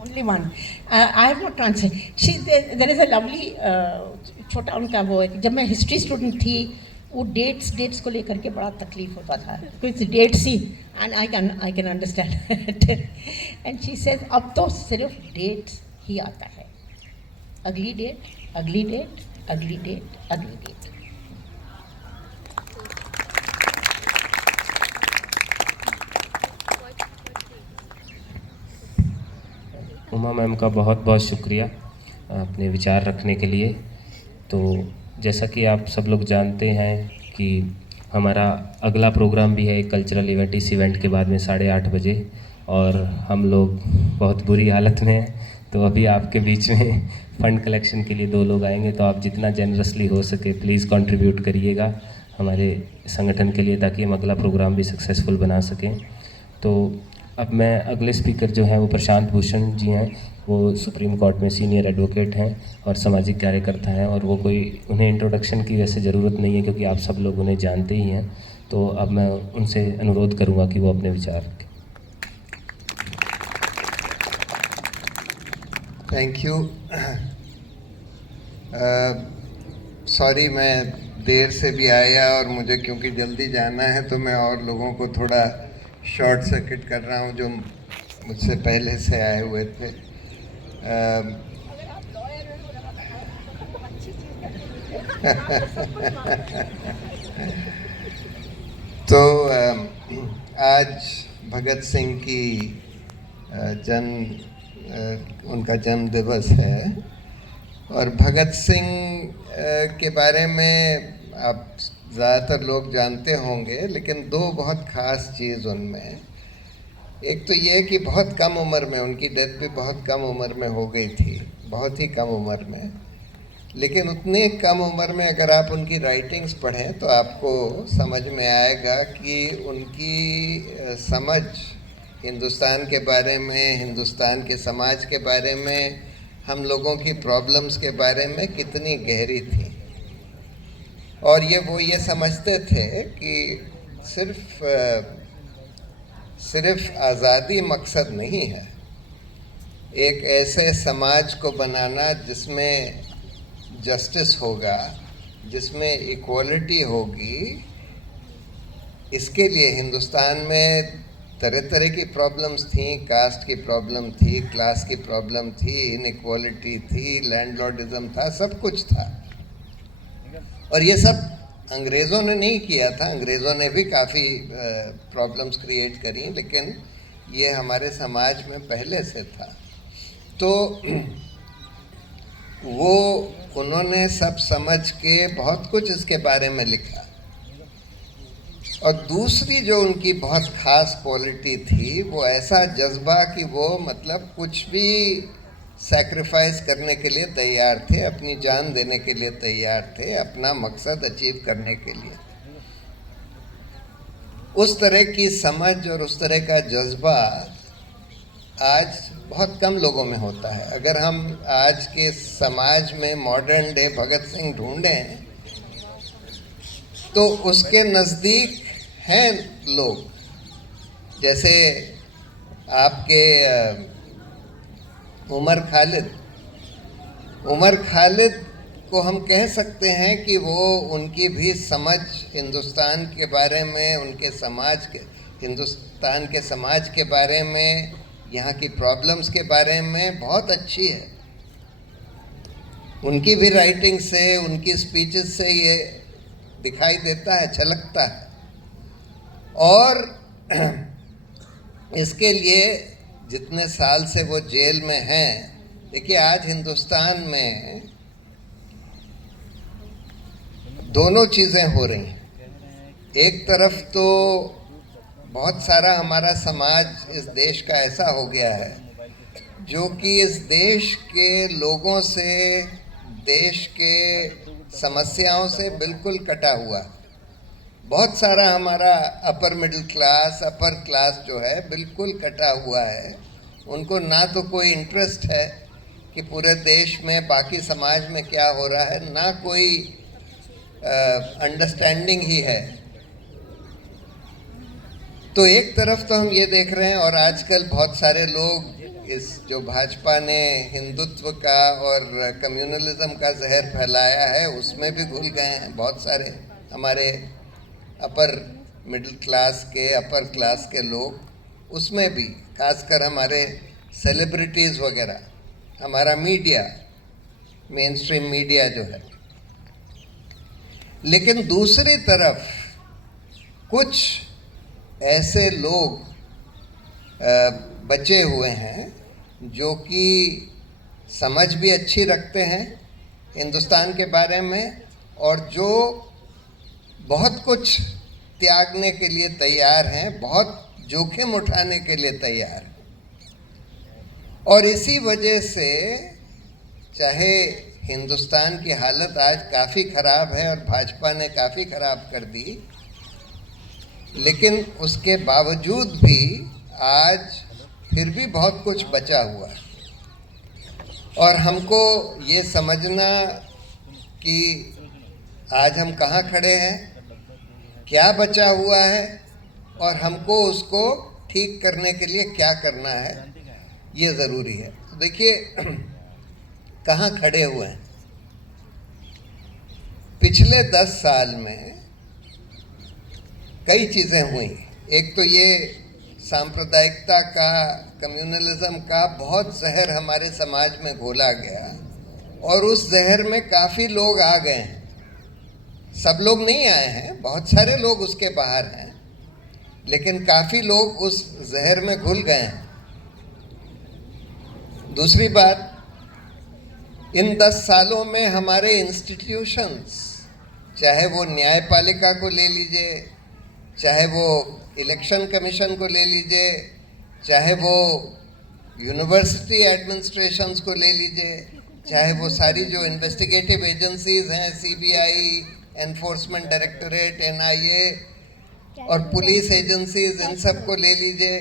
Only one. I have not translated. There is a lovely छोटा उनका वो है, जब मैं हिस्ट्री स्टूडेंट थी वो डेट्स को लेकर के बड़ा तकलीफ होता था, कुछ डेट्स ही, and I can understand and she says अब तो सिर्फ डेट्स ही आता है, अगली डेट अगली डेट अगली डेट अगली डेट. उमा मैम का बहुत बहुत शुक्रिया अपने विचार रखने के लिए. तो जैसा कि आप सब लोग जानते हैं कि हमारा अगला प्रोग्राम भी है एक कल्चरल इवेंट, इस इवेंट के बाद में 8:30 बजे, और हम लोग बहुत बुरी हालत में हैं. तो अभी आपके बीच में फ़ंड कलेक्शन के लिए 2 लोग आएंगे, तो आप जितना जेनरसली हो सके प्लीज़ कंट्रीब्यूट करिएगा हमारे संगठन के लिए, ताकि हम अगला प्रोग्राम भी सक्सेसफुल बना सकें. तो अब मैं अगले स्पीकर जो हैं वो प्रशांत भूषण जी हैं. वो सुप्रीम कोर्ट में सीनियर एडवोकेट हैं और सामाजिक कार्यकर्ता हैं, और वो उन्हें इंट्रोडक्शन की वैसे ज़रूरत नहीं है क्योंकि आप सब लोग उन्हें जानते ही हैं. तो अब मैं उनसे अनुरोध करूंगा कि वो अपने विचार रखें. Thank you. सॉरी मैं देर से भी आया, और मुझे क्योंकि जल्दी जाना है तो मैं और लोगों को थोड़ा शॉर्ट सर्किट कर रहा हूँ जो मुझसे पहले से आए हुए थे. तो आज भगत सिंह की उनका जन्म दिवस है, और भगत सिंह के बारे में आप ज़्यादातर लोग जानते होंगे, लेकिन 2 बहुत ख़ास चीज़ उनमें. एक तो ये कि बहुत कम उम्र में, उनकी डेथ भी बहुत कम उम्र में हो गई थी, बहुत ही कम उम्र में. लेकिन उतने कम उम्र में अगर आप उनकी राइटिंग्स पढ़ें तो आपको समझ में आएगा कि उनकी समझ हिंदुस्तान के बारे में, हिंदुस्तान के समाज के बारे में, हम लोगों की प्रॉब्लम्स के बारे में कितनी गहरी थी. और वो ये समझते थे कि सिर्फ आज़ादी मकसद नहीं है, एक ऐसे समाज को बनाना जिसमें जस्टिस होगा, जिसमें इक्वलिटी होगी. इसके लिए हिंदुस्तान में तरह तरह की प्रॉब्लम्स थी. कास्ट की प्रॉब्लम थी, क्लास की प्रॉब्लम थी, इनइक्वालिटी थी, लैंडलॉर्डिज्म था, सब कुछ था. और ये सब अंग्रेज़ों ने नहीं किया था, अंग्रेज़ों ने भी काफ़ी प्रॉब्लम्स क्रिएट करी, लेकिन ये हमारे समाज में पहले से था. तो उन्होंने सब समझ के बहुत कुछ इसके बारे में लिखा. और दूसरी जो उनकी बहुत ख़ास क्वालिटी थी, वो ऐसा जज्बा कि वो मतलब कुछ भी सैक्रिफाइस करने के लिए तैयार थे, अपनी जान देने के लिए तैयार थे, अपना मकसद अचीव करने के लिए. उस तरह की समझ और उस तरह का जज्बा आज बहुत कम लोगों में होता है. अगर हम आज के समाज में मॉडर्न डे भगत सिंह ढूंढें तो उसके नज़दीक हैं लोग, जैसे आपके उमर खालिद को हम कह सकते हैं कि वो उनकी भी समझ हिंदुस्तान के बारे में, उनके समाज के, हिंदुस्तान के समाज के बारे में, यहाँ की प्रॉब्लम्स के बारे में बहुत अच्छी है. उनकी भी राइटिंग से, उनकी स्पीचेस से ये दिखाई देता है, झलकता है. और इसके लिए जितने साल से वो जेल में हैं, देखिए आज हिंदुस्तान में दोनों चीज़ें हो रही हैं. एक तरफ तो बहुत सारा हमारा समाज इस देश का ऐसा हो गया है जो कि इस देश के लोगों से, देश के समस्याओं से बिल्कुल कटा हुआ है. बहुत सारा हमारा upper middle class, upper class जो है बिल्कुल कटा हुआ है. उनको ना तो कोई इंटरेस्ट है कि पूरे देश में बाकी समाज में क्या हो रहा है, ना कोई अंडरस्टैंडिंग ही है. तो एक तरफ तो हम ये देख रहे हैं, और आजकल बहुत सारे लोग इस जो भाजपा ने हिंदुत्व का और कम्युनलिज्म का जहर फैलाया है उसमें भी घुल गए हैं। बहुत सारे हमारे अपर मिडिल क्लास के, अपर क्लास के लोग उसमें भी, खासकर हमारे सेलिब्रिटीज़ वगैरह, हमारा मीडिया, मेन स्ट्रीम मीडिया जो है। लेकिन दूसरी तरफ कुछ ऐसे लोग बचे हुए हैं जो कि समझ भी अच्छी रखते हैं हिंदुस्तान के बारे में, और जो बहुत कुछ त्यागने के लिए तैयार हैं, बहुत जोखिम उठाने के लिए तैयार हैं। और इसी वजह से चाहे हिंदुस्तान की हालत आज काफ़ी ख़राब है और भाजपा ने काफ़ी ख़राब कर दी, लेकिन उसके बावजूद भी आज फिर भी बहुत कुछ बचा हुआ है। और हमको ये समझना कि आज हम कहाँ खड़े हैं, क्या बचा हुआ है, और हमको उसको ठीक करने के लिए क्या करना है, ये ज़रूरी है। तो देखिए कहाँ खड़े हुए हैं। पिछले 10 साल में कई चीज़ें हुई। एक तो ये सांप्रदायिकता का, कम्युनलिज्म का बहुत जहर हमारे समाज में घोला गया, और उस जहर में काफ़ी लोग आ गए हैं। सब लोग नहीं आए हैं, बहुत सारे लोग उसके बाहर हैं, लेकिन काफ़ी लोग उस जहर में घुल गए हैं। दूसरी बात, इन 10 सालों में हमारे इंस्टीट्यूशंस, चाहे वो न्यायपालिका को ले लीजिए, चाहे वो इलेक्शन कमीशन को ले लीजिए, चाहे वो यूनिवर्सिटी एडमिनिस्ट्रेशंस को ले लीजिए, चाहे वो सारी जो इन्वेस्टिगेटिव एजेंसीज हैं, सीबीआई, एनफोर्समेंट डायरेक्टरेट, एनआईए और पुलिस एजेंसीज, इन सब को ले लीजिए,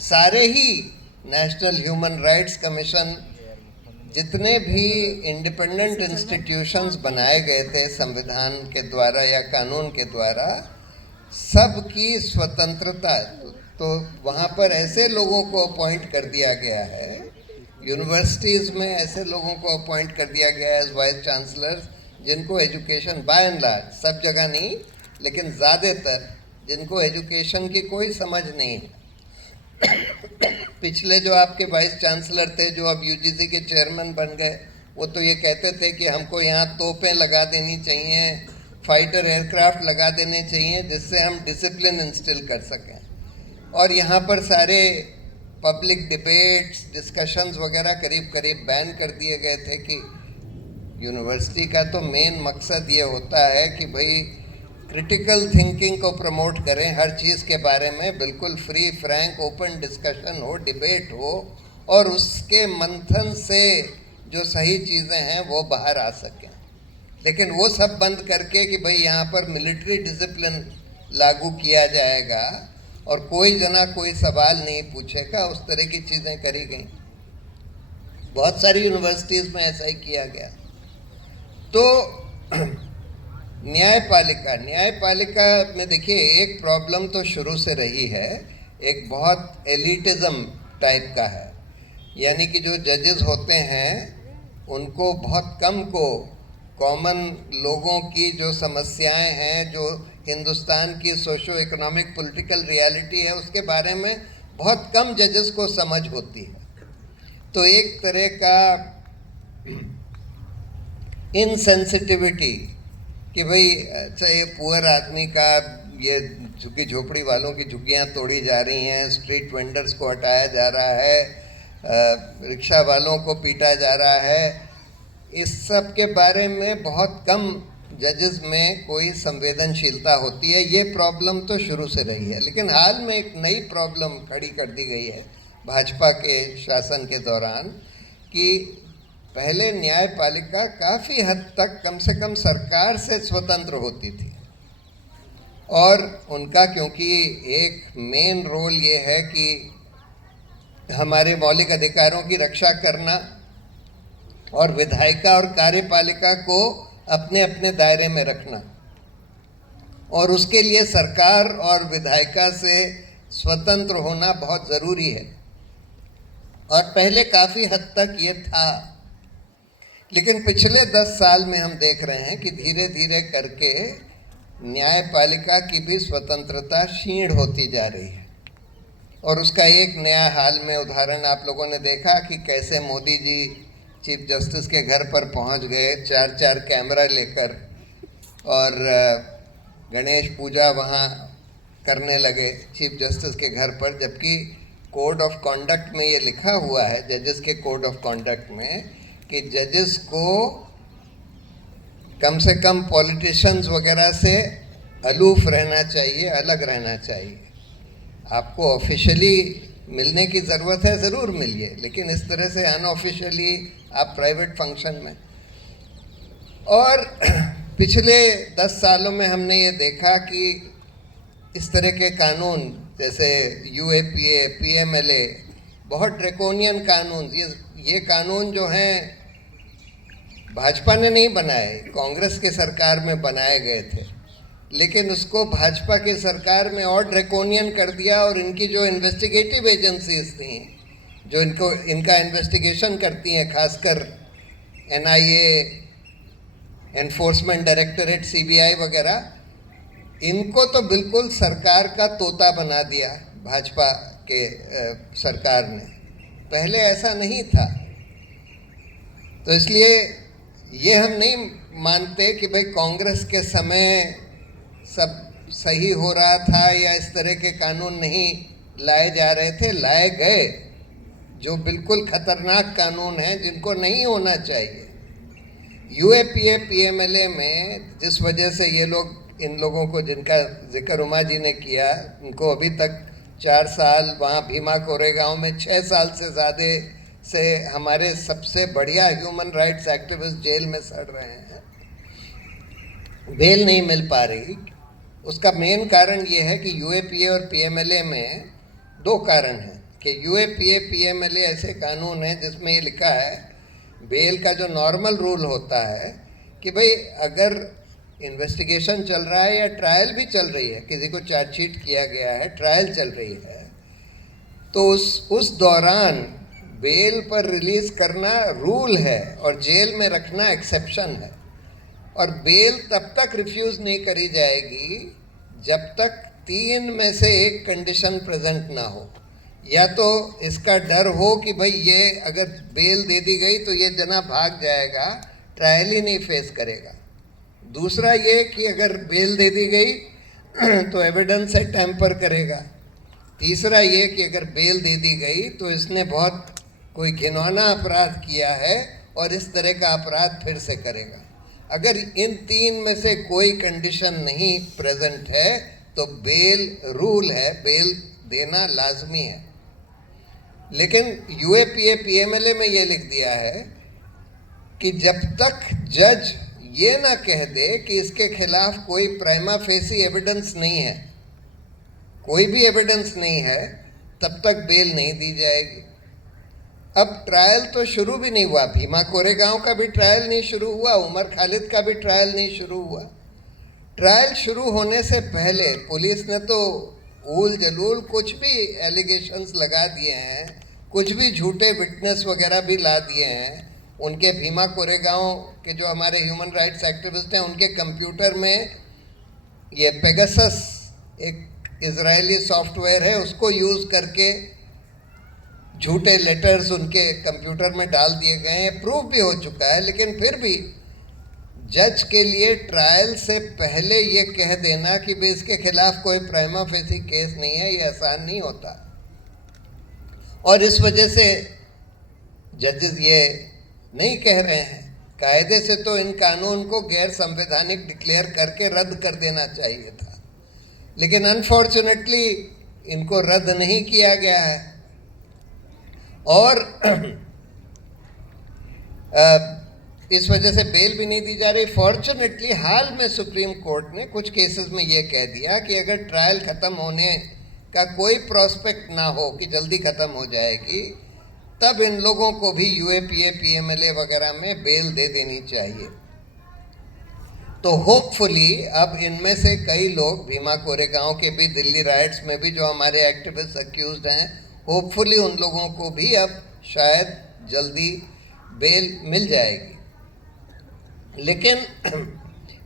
सारे ही नेशनल ह्यूमन राइट्स कमीशन, जितने भी इंडिपेंडेंट इंस्टीट्यूशंस बनाए गए थे संविधान के द्वारा या कानून के द्वारा, सबकी स्वतंत्रता, तो वहाँ पर ऐसे लोगों को अपॉइंट कर दिया गया है, यूनिवर्सिटीज़ में ऐसे लोगों को अपॉइंट कर दिया गया है एज वाइस चांसलर्स, जिनको एजुकेशन बाय एंड लार्ज, सब जगह नहीं लेकिन ज़्यादातर, जिनको एजुकेशन की कोई समझ नहीं है। पिछले जो आपके वाइस चांसलर थे, जो अब यूजीसी के चेयरमैन बन गए, वो तो ये कहते थे कि हमको यहाँ तोपें लगा देनी चाहिए, फाइटर एयरक्राफ्ट लगा देने चाहिए, जिससे हम डिसिप्लिन इंस्टिल कर सकें। और यहाँ पर सारे पब्लिक डिबेट्स, डिस्कशंस वगैरह करीब करीब बैन कर दिए गए थे कि यूनिवर्सिटी का तो मेन मकसद ये होता है कि भाई क्रिटिकल थिंकिंग को प्रमोट करें, हर चीज़ के बारे में बिल्कुल फ्री फ्रैंक ओपन डिस्कशन हो, डिबेट हो, और उसके मंथन से जो सही चीज़ें हैं वो बाहर आ सकें। लेकिन वो सब बंद करके कि भाई यहाँ पर मिलिट्री डिसिप्लिन लागू किया जाएगा और कोई जना कोई सवाल नहीं पूछेगा, उस तरह की चीज़ें करी गई। बहुत सारी यूनिवर्सिटीज़ में ऐसा ही किया गया। तो न्यायपालिका में देखिए एक प्रॉब्लम तो शुरू से रही है, एक बहुत एलिटिज्म टाइप का है, यानी कि जो जजेस होते हैं उनको बहुत कम को कॉमन लोगों की जो समस्याएं हैं, जो हिंदुस्तान की सोशो इकोनॉमिक पॉलिटिकल रियलिटी है, उसके बारे में बहुत कम जजेस को समझ होती है। तो एक तरह का इनसेंसिटिविटी कि भाई अच्छा ये पुअर आदमी का, ये झुग्गी झोपड़ी वालों की झुग्गियाँ तोड़ी जा रही हैं, स्ट्रीट वेंडर्स को हटाया जा रहा है, रिक्शा वालों को पीटा जा रहा है, इस सब के बारे में बहुत कम जजेस में कोई संवेदनशीलता होती है। ये प्रॉब्लम तो शुरू से रही है, लेकिन हाल में एक नई प्रॉब्लम खड़ी कर दी गई है भाजपा के शासन के दौरान कि पहले न्यायपालिका काफ़ी हद तक कम से कम सरकार से स्वतंत्र होती थी, और उनका क्योंकि एक मेन रोल ये है कि हमारे मौलिक अधिकारों की रक्षा करना और विधायिका और कार्यपालिका को अपने अपने दायरे में रखना। और उसके लिए सरकार और विधायिका से स्वतंत्र होना बहुत ज़रूरी है। और पहले काफ़ी हद तक ये था, लेकिन पिछले 10 साल में हम देख रहे हैं कि धीरे धीरे करके न्यायपालिका की भी स्वतंत्रता क्षीण होती जा रही है। और उसका एक नया हाल में उदाहरण आप लोगों ने देखा कि कैसे मोदी जी चीफ जस्टिस के घर पर पहुंच गए 4-4 कैमरा लेकर, और गणेश पूजा वहां करने लगे चीफ जस्टिस के घर पर, जबकि कोड ऑफ कॉन्डक्ट में ये लिखा हुआ है, जजेस के कोड ऑफ कॉन्डक्ट में, कि जजेस को कम से कम पॉलिटिशियंस वगैरह से अलूफ रहना चाहिए, अलग रहना चाहिए। आपको ऑफिशियली मिलने की ज़रूरत है, ज़रूर मिलिए, लेकिन इस तरह से अनऑफिशियली आप प्राइवेट फंक्शन में। और पिछले 10 सालों में हमने ये देखा कि इस तरह के कानून जैसे यूएपीए, पीएमएलए, बहुत ड्रैकोनियन कानून, ये कानून जो हैं भाजपा ने नहीं बनाए, कांग्रेस के सरकार में बनाए गए थे, लेकिन उसको भाजपा की सरकार में और ड्रैकोनियन कर दिया। और इनकी जो इन्वेस्टिगेटिव एजेंसीज थी, जो इनका इन्वेस्टिगेशन करती हैं, खासकर एनआईए, एनफोर्समेंट डायरेक्टरेट, सीबीआई वगैरह, इनको तो बिल्कुल सरकार का तोता बना दिया भाजपा के सरकार ने। पहले ऐसा नहीं था। तो इसलिए ये हम नहीं मानते कि भाई कांग्रेस के समय सब सही हो रहा था या इस तरह के कानून नहीं लाए जा रहे थे, लाए गए, जो बिल्कुल खतरनाक कानून हैं, जिनको नहीं होना चाहिए। यूएपीए, पीएमएलए में जिस वजह से ये लोग, इन लोगों को जिनका जिक्र उमा जी ने किया, उनको अभी तक 4 साल, वहाँ भीमा कोरेगांव में 6 साल से ज़्यादा से हमारे सबसे बढ़िया ह्यूमन राइट्स एक्टिविस्ट जेल में सड़ रहे हैं, बेल नहीं मिल पा रही। उसका मेन कारण ये है कि यूएपीए और पीएमएलए में 2 कारण हैं कि यूएपीए, पीएमएलए ऐसे कानून हैं जिसमें ये लिखा है, बेल का जो नॉर्मल रूल होता है कि भाई अगर इन्वेस्टिगेशन चल रहा है या ट्रायल भी चल रही है, किसी को चार्जशीट किया गया है, ट्रायल चल रही है, तो उस दौरान बेल पर रिलीज करना रूल है और जेल में रखना एक्सेप्शन है। और बेल तब तक रिफ्यूज़ नहीं करी जाएगी जब तक 3 में से एक कंडीशन प्रेजेंट ना हो। या तो इसका डर हो कि भाई ये अगर बेल दे दी गई तो ये जना भाग जाएगा, ट्रायल ही नहीं फेस करेगा। दूसरा ये कि अगर बेल दे दी गई तो एविडेंस से टैम्पर करेगा। तीसरा ये कि अगर बेल दे दी गई तो इसने बहुत कोई घिनौना अपराध किया है और इस तरह का अपराध फिर से करेगा। अगर इन 3 में से कोई कंडीशन नहीं प्रेजेंट है तो बेल रूल है, बेल देना लाजमी है। लेकिन यूएपीए, पीएमएलए में ये लिख दिया है कि जब तक जज ये ना कह दे कि इसके खिलाफ कोई प्राइमा फेसी एविडेंस नहीं है, कोई भी एविडेंस नहीं है, तब तक बेल नहीं दी जाएगी। अब ट्रायल तो शुरू भी नहीं हुआ, भीमा कोरेगांव का भी ट्रायल नहीं शुरू हुआ, उमर खालिद का भी ट्रायल नहीं शुरू हुआ। ट्रायल शुरू होने से पहले पुलिस ने तो ऊल जलूल कुछ भी एलिगेशंस लगा दिए हैं, कुछ भी झूठे विटनेस वगैरह भी ला दिए हैं। उनके भीमा कोरेगांव के जो हमारे ह्यूमन राइट्स एक्टिविस्ट हैं, उनके कंप्यूटर में ये पेगासस, एक इजरायली सॉफ्टवेयर है, उसको यूज़ करके झूठे लेटर्स उनके कंप्यूटर में डाल दिए गए हैं। प्रूफ भी हो चुका है, लेकिन फिर भी जज के लिए ट्रायल से पहले ये कह देना कि भाई इसके खिलाफ कोई प्राइमा फेसी केस नहीं है, ये आसान नहीं होता। और इस वजह से जजेस ये नहीं कह रहे हैं। कायदे से तो इन कानून को गैर संवैधानिक डिक्लेयर करके रद्द कर देना चाहिए था, लेकिन अनफॉर्चुनेटली इनको रद्द नहीं किया गया है। और इस वजह से बेल भी नहीं दी जा रही। फॉर्चुनेटली हाल में सुप्रीम कोर्ट ने कुछ केसेस में ये कह दिया कि अगर ट्रायल ख़त्म होने का कोई प्रोस्पेक्ट ना हो कि जल्दी ख़त्म हो जाएगी, तब इन लोगों को भी यूएपीए, पीएमएलए वगैरह में बेल दे देनी चाहिए। तो होपफुली अब इनमें से कई लोग, भीमा कोरेगांव के भी, दिल्ली राइट्स में भी जो हमारे एक्टिविस्ट अक्यूज्ड हैं, होपफुली उन लोगों को भी अब शायद जल्दी बेल मिल जाएगी। लेकिन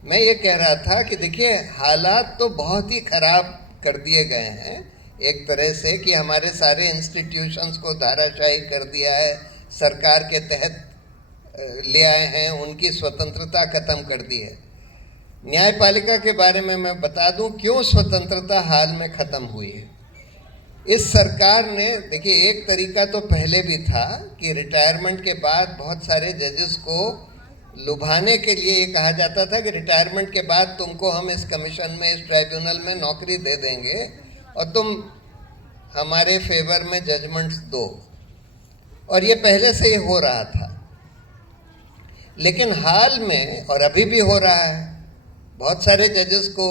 मैं ये कह रहा था कि देखिए, हालात तो बहुत ही ख़राब कर दिए गए हैं एक तरह से, कि हमारे सारे इंस्टीट्यूशंस को धाराशाही कर दिया है, सरकार के तहत ले आए हैं, उनकी स्वतंत्रता ख़त्म कर दी है। न्यायपालिका के बारे में मैं बता दूं क्यों स्वतंत्रता हाल में ख़त्म हुई है। इस सरकार ने, देखिए, एक तरीका तो पहले भी था कि रिटायरमेंट के बाद बहुत सारे जजेस को लुभाने के लिए ये कहा जाता था कि रिटायरमेंट के बाद तुमको हम इस कमीशन में, इस ट्राइब्यूनल में नौकरी दे देंगे और तुम हमारे फेवर में जजमेंट्स दो, और ये पहले से ही हो रहा था। लेकिन हाल में, और अभी भी हो रहा है, बहुत सारे जजेस को,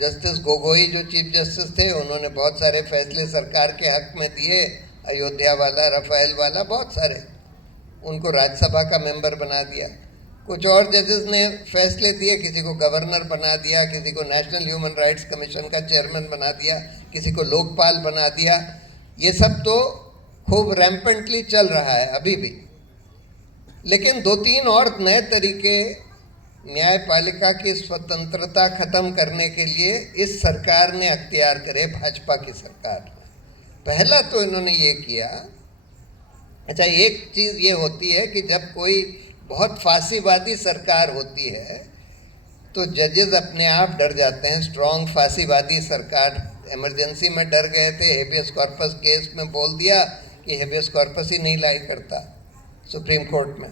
जस्टिस गोगोई जो चीफ जस्टिस थे, उन्होंने बहुत सारे फैसले सरकार के हक में दिए, अयोध्या वाला, रफाइल वाला, बहुत सारे, उनको राज्यसभा का मेंबर बना दिया। कुछ और जजेस ने फैसले दिए, किसी को गवर्नर बना दिया, किसी को नेशनल ह्यूमन राइट्स कमीशन का चेयरमैन बना दिया, किसी को लोकपाल बना दिया। ये सब तो खूब रैम्पेंटली चल रहा है अभी भी। लेकिन 2-3 और नए तरीके न्यायपालिका की स्वतंत्रता खत्म करने के लिए इस सरकार ने अख्तियार करे, भाजपा की सरकार ने। पहला तो इन्होंने ये किया, अच्छा, एक चीज़ ये होती है कि जब कोई बहुत फांसीवादी सरकार होती है तो जजेस अपने आप डर जाते हैं। स्ट्रॉन्ग फांसीवादी सरकार, इमरजेंसी में डर गए थे, हेबियस कॉर्पस केस में बोल दिया कि हेबियस कॉर्पस ही नहीं लाई करता सुप्रीम कोर्ट में।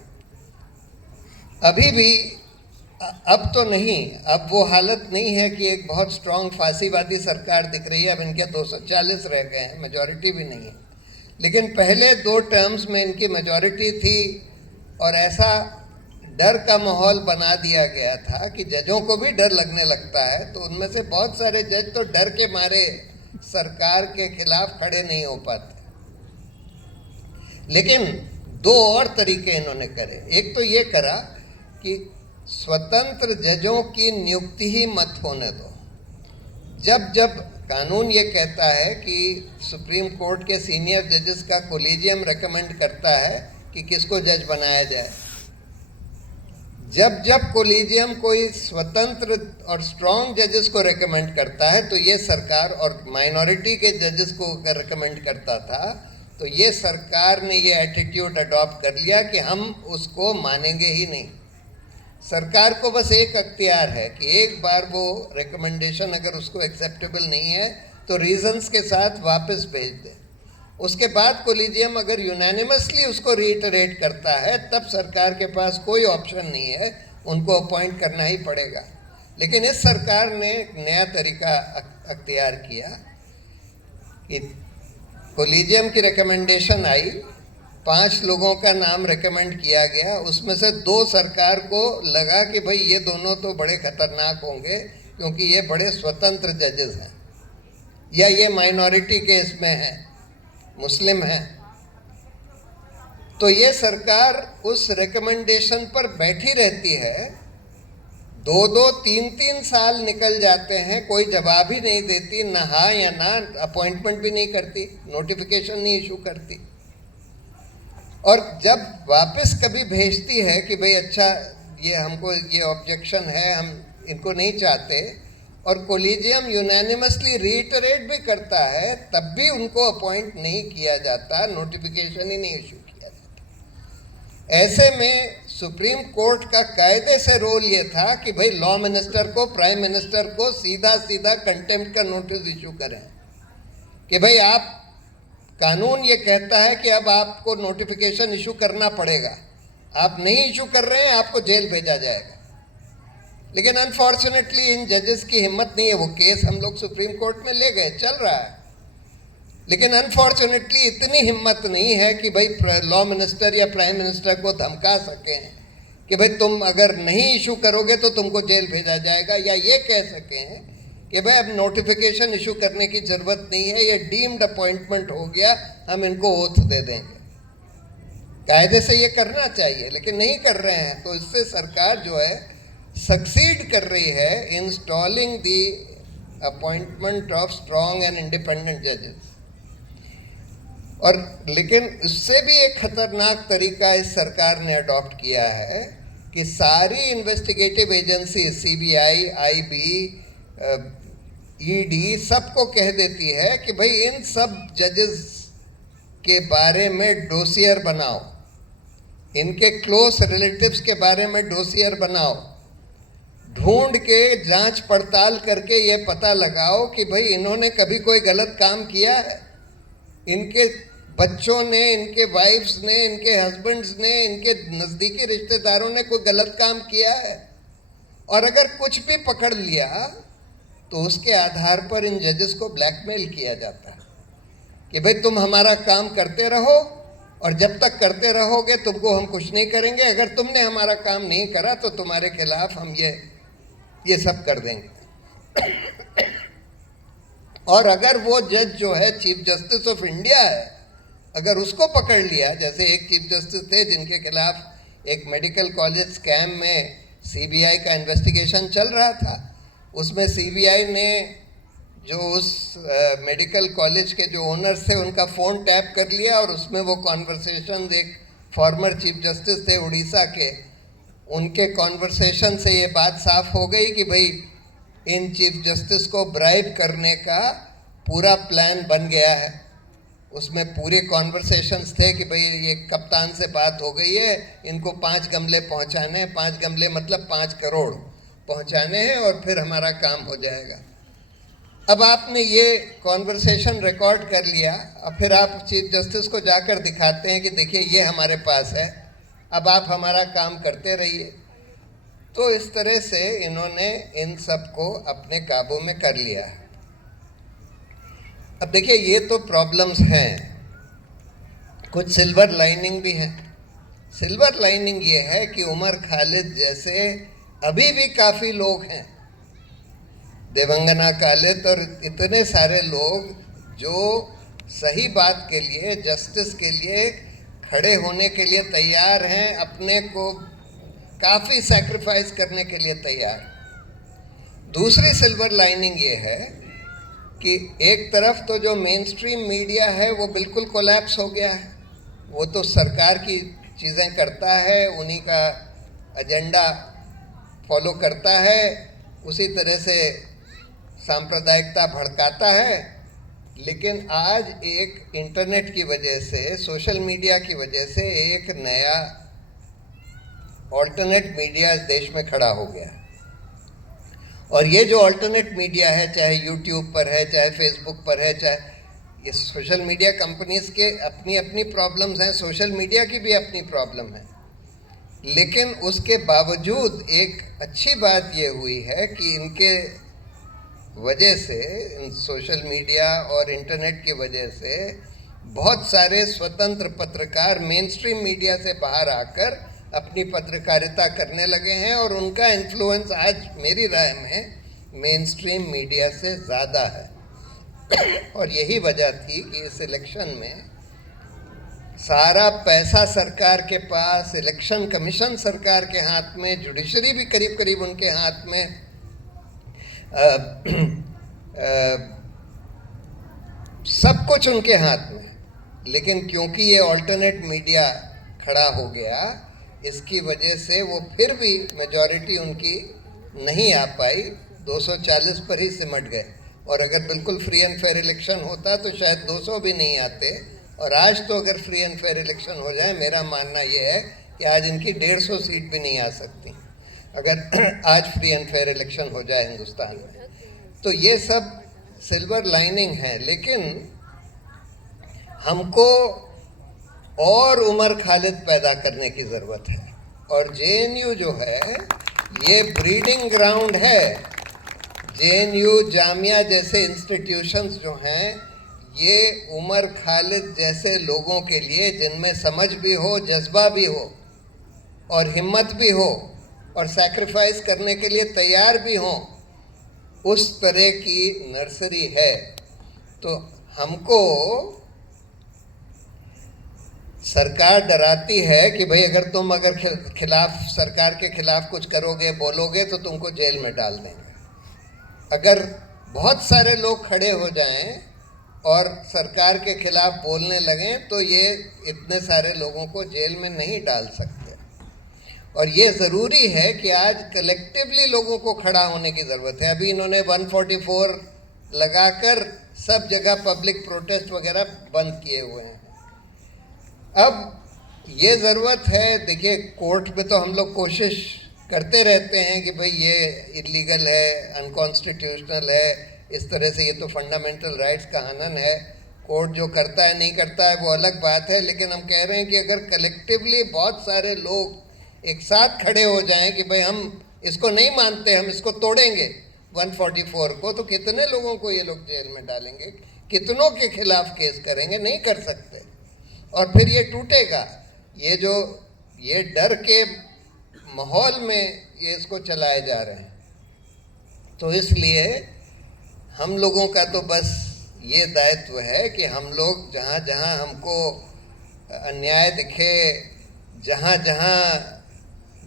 अभी भी, अब तो नहीं, अब वो हालत नहीं है कि एक बहुत स्ट्रॉन्ग फांसीवादी सरकार दिख रही है। अब इनके 240 रह गए हैं, मेजॉरिटी भी नहीं है। लेकिन पहले 2 टर्म्स में इनकी मेजॉरिटी थी, और ऐसा डर का माहौल बना दिया गया था कि जजों को भी डर लगने लगता है। तो उनमें से बहुत सारे जज तो डर के मारे सरकार के खिलाफ खड़े नहीं हो पाते। लेकिन 2 और तरीके इन्होंने करे। एक तो ये करा कि स्वतंत्र जजों की नियुक्ति ही मत होने दो। जब जब कानून ये कहता है कि सुप्रीम कोर्ट के सीनियर जजेस का कोलिजियम रेकमेंड करता है कि किसको जज बनाया जाए, जब जब कोलिजियम कोई स्वतंत्र और स्ट्रॉन्ग जजेस को रेकमेंड करता है तो ये सरकार, और माइनॉरिटी के जजेस को अगर रेकमेंड करता था तो ये सरकार ने ये एटीट्यूड अडॉप्ट कर लिया कि हम उसको मानेंगे ही नहीं। सरकार को बस एक अख्तियार है कि एक बार वो रिकमेंडेशन अगर उसको एक्सेप्टेबल नहीं है तो रीजंस के साथ वापस भेज दे। उसके बाद कोलिजियम अगर यूनानिमसली उसको रीइटरेट करता है तब सरकार के पास कोई ऑप्शन नहीं है, उनको अपॉइंट करना ही पड़ेगा। लेकिन इस सरकार ने एक नया तरीका अख्तियार किया कि कोलिजियम की रिकमेंडेशन आई, 5 लोगों का नाम रेकमेंड किया गया, उसमें से 2 सरकार को लगा कि भाई ये दोनों तो बड़े खतरनाक होंगे क्योंकि ये बड़े स्वतंत्र जजेस हैं, या ये माइनॉरिटी केस में हैं, मुस्लिम हैं। तो ये सरकार उस रिकमेंडेशन पर बैठी रहती है, 2-2, 3-3 साल निकल जाते हैं, कोई जवाब ही नहीं देती, ना हाँ या ना, अपॉइंटमेंट भी नहीं करती, नोटिफिकेशन नहीं इशू करती। और जब वापस कभी भेजती है कि भाई अच्छा ये हमको ये ऑब्जेक्शन है, हम इनको नहीं चाहते, और कोलिजियम यूनानिमसली रीइटरेट भी करता है, तब भी उनको अपॉइंट नहीं किया जाता, नोटिफिकेशन ही नहीं इशू किया जाता। ऐसे में सुप्रीम कोर्ट का कायदे से रोल ये था कि भाई लॉ मिनिस्टर को, प्राइम मिनिस्टर को सीधा सीधा कंटेम्प्ट का नोटिस इशू करें कि भाई आप, कानून ये कहता है कि अब आपको नोटिफिकेशन इशू करना पड़ेगा, आप नहीं इशू कर रहे हैं आपको जेल भेजा जाएगा। लेकिन अनफॉर्चुनेटली इन जजेस की हिम्मत नहीं है। वो केस हम लोग सुप्रीम कोर्ट में ले गए, चल रहा है, लेकिन अनफॉर्चुनेटली इतनी हिम्मत नहीं है कि भाई लॉ मिनिस्टर या प्राइम मिनिस्टर को धमका सकें कि भाई तुम अगर नहीं इशू करोगे तो तुमको जेल भेजा जाएगा, या ये कह सकें कि भाई अब नोटिफिकेशन इशू करने की ज़रूरत नहीं है, ये डीम्ड अपॉइंटमेंट हो गया, हम इनको ओथ दे देंगे। कायदे से ये करना चाहिए लेकिन नहीं कर रहे हैं। तो इससे सरकार जो है सक्सीड कर रही है installing the appointment of strong and independent जजेस। और लेकिन उससे भी एक खतरनाक तरीका इस सरकार ने अडॉप्ट किया है कि सारी investigative agency CBI, IB, ED सबको कह देती है कि भाई इन सब जजेस के बारे में डोसियर बनाओ, इनके क्लोज रिलेटिव्स के बारे में डोसियर बनाओ, ढूंढ के जांच पड़ताल करके ये पता लगाओ कि भाई इन्होंने कभी कोई गलत काम किया है, इनके बच्चों ने, इनके वाइफ्स ने, इनके हस्बैंड्स ने, इनके नज़दीकी रिश्तेदारों ने कोई गलत काम किया है। और अगर कुछ भी पकड़ लिया तो उसके आधार पर इन जजेस को ब्लैकमेल किया जाता है कि भाई तुम हमारा काम करते रहो और जब तक करते रहोगे तुमको हम कुछ नहीं करेंगे, अगर तुमने हमारा काम नहीं करा तो तुम्हारे खिलाफ हम ये सब कर देंगे। और अगर वो जज जो है चीफ जस्टिस ऑफ इंडिया है, अगर उसको पकड़ लिया, जैसे एक चीफ जस्टिस थे जिनके खिलाफ एक मेडिकल कॉलेज स्कैम में सीबीआई का इन्वेस्टिगेशन चल रहा था, उसमें सीबीआई ने जो उस मेडिकल कॉलेज के जो ओनर्स थे उनका फ़ोन टैप कर लिया और उसमें वो कॉन्वर्सेशन, एक फॉर्मर चीफ जस्टिस थे उड़ीसा के, उनके कॉन्वर्सेशन से ये बात साफ हो गई कि भाई इन चीफ जस्टिस को ब्राइब करने का पूरा प्लान बन गया है। उसमें पूरे कॉन्वर्सेशंस थे कि भाई ये कप्तान से बात हो गई है, इनको 5 गमले पहुंचाने हैं, 5 गमले मतलब 5 करोड़ पहुंचाने हैं और फिर हमारा काम हो जाएगा। अब आपने ये कॉन्वर्सेशन रिकॉर्ड कर लिया और फिर आप चीफ जस्टिस को जाकर दिखाते हैं कि देखिए ये हमारे पास है, अब आप हमारा काम करते रहिए। तो इस तरह से इन्होंने इन सब को अपने काबू में कर लिया है। अब देखिए ये तो प्रॉब्लम्स हैं, कुछ सिल्वर लाइनिंग भी हैं। सिल्वर लाइनिंग ये है कि उमर खालिद जैसे अभी भी काफ़ी लोग हैं, देवंगना कालिद और इतने सारे लोग जो सही बात के लिए, जस्टिस के लिए खड़े होने के लिए तैयार हैं, अपने को काफ़ी सैक्रिफाइस करने के लिए तैयार। दूसरी सिल्वर लाइनिंग ये है कि एक तरफ तो जो मेन स्ट्रीम मीडिया है वो बिल्कुल कोलैप्स हो गया है, वो तो सरकार की चीज़ें करता है, उन्हीं का एजेंडा फॉलो करता है, उसी तरह से सांप्रदायिकता भड़काता है। लेकिन आज एक इंटरनेट की वजह से, सोशल मीडिया की वजह से एक नया ऑल्टरनेट मीडिया इस देश में खड़ा हो गया। और ये जो ऑल्टरनेट मीडिया है, चाहे यूट्यूब पर है, चाहे फेसबुक पर है, चाहे ये सोशल मीडिया कंपनीज के अपनी अपनी प्रॉब्लम्स हैं, सोशल मीडिया की भी अपनी प्रॉब्लम है। लेकिन उसके बावजूद एक अच्छी बात ये हुई है कि इनके वजह से, इन सोशल मीडिया और इंटरनेट की वजह से बहुत सारे स्वतंत्र पत्रकार मेन स्ट्रीम मीडिया से बाहर आकर अपनी पत्रकारिता करने लगे हैं और उनका इन्फ्लुएंस आज मेरी राय में मेन स्ट्रीम मीडिया से ज़्यादा है। और यही वजह थी कि इस इलेक्शन में सारा पैसा सरकार के पास, इलेक्शन कमीशन सरकार के हाथ में, जुडिशरी भी करीब करीब उनके हाथ में, सब कुछ उनके हाथ में। लेकिन क्योंकि ये ऑल्टरनेट मीडिया खड़ा हो गया, इसकी वजह से वो फिर भी मेजॉरिटी उनकी नहीं आ पाई, 240 पर ही सिमट गए। और अगर बिल्कुल फ्री एंड फेयर इलेक्शन होता तो शायद 200 भी नहीं आते। और आज तो अगर फ्री एंड फेयर इलेक्शन हो जाए, मेरा मानना ये है कि आज इनकी 150 सीट भी नहीं आ सकती अगर आज फ्री एंड फेयर इलेक्शन हो जाए हिंदुस्तान में। तो ये सब सिल्वर लाइनिंग है। लेकिन हमको और उमर खालिद पैदा करने की ज़रूरत है। और जेएनयू जो है ये ब्रीडिंग ग्राउंड है। जेएनयू, जामिया जैसे इंस्टीट्यूशंस जो हैं, ये उमर खालिद जैसे लोगों के लिए, जिनमें समझ भी हो, जज्बा भी हो और हिम्मत भी हो और सैक्रिफाइस करने के लिए तैयार भी हों, उस तरह की नर्सरी है। तो हमको सरकार डराती है कि भाई अगर तुम खिलाफ सरकार के खिलाफ कुछ करोगे बोलोगे तो तुमको जेल में डाल देंगे। अगर बहुत सारे लोग खड़े हो जाएं और सरकार के खिलाफ बोलने लगें तो ये इतने सारे लोगों को जेल में नहीं डाल सकते। और ये ज़रूरी है कि आज कलेक्टिवली लोगों को खड़ा होने की ज़रूरत है। अभी इन्होंने 144 लगाकर सब जगह पब्लिक प्रोटेस्ट वगैरह बंद किए हुए हैं। अब ये ज़रूरत है, देखिए कोर्ट में तो हम लोग कोशिश करते रहते हैं कि भाई ये इलीगल है, अनकॉन्स्टिट्यूशनल है, इस तरह से ये तो फंडामेंटल राइट्स का हनन है। कोर्ट जो करता है नहीं करता है वो अलग बात है, लेकिन हम कह रहे हैं कि अगर कलेक्टिवली बहुत सारे लोग एक साथ खड़े हो जाएं कि भाई हम इसको नहीं मानते, हम इसको तोड़ेंगे 144 को, तो कितने लोगों को ये लोग जेल में डालेंगे, कितनों के खिलाफ केस करेंगे? नहीं कर सकते। और फिर ये टूटेगा। ये डर के माहौल में ये इसको चलाए जा रहे हैं। तो इसलिए हम लोगों का तो बस ये दायित्व है कि हम लोग जहाँ जहाँ हमको अन्याय दिखे, जहाँ जहाँ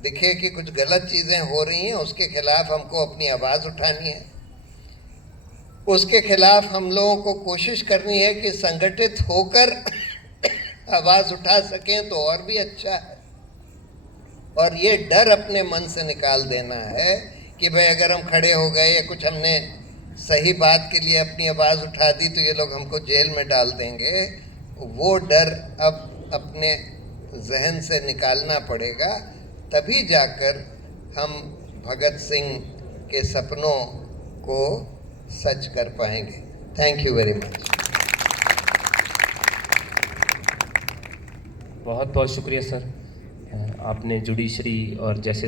दिखे कि कुछ गलत चीज़ें हो रही हैं, उसके खिलाफ हमको अपनी आवाज़ उठानी है। उसके खिलाफ हम लोगों को कोशिश करनी है कि संगठित होकर आवाज़ उठा सकें तो और भी अच्छा है। और ये डर अपने मन से निकाल देना है कि भाई अगर हम खड़े हो गए या कुछ हमने सही बात के लिए अपनी आवाज़ उठा दी तो ये लोग हमको जेल में डाल देंगे। वो डर अब अपने जहन से निकालना पड़ेगा, तभी जाकर हम भगत सिंह के सपनों को सच कर पाएंगे। Thank you very much. बहुत बहुत शुक्रिया सर, आपने जुडिशरी और जैसे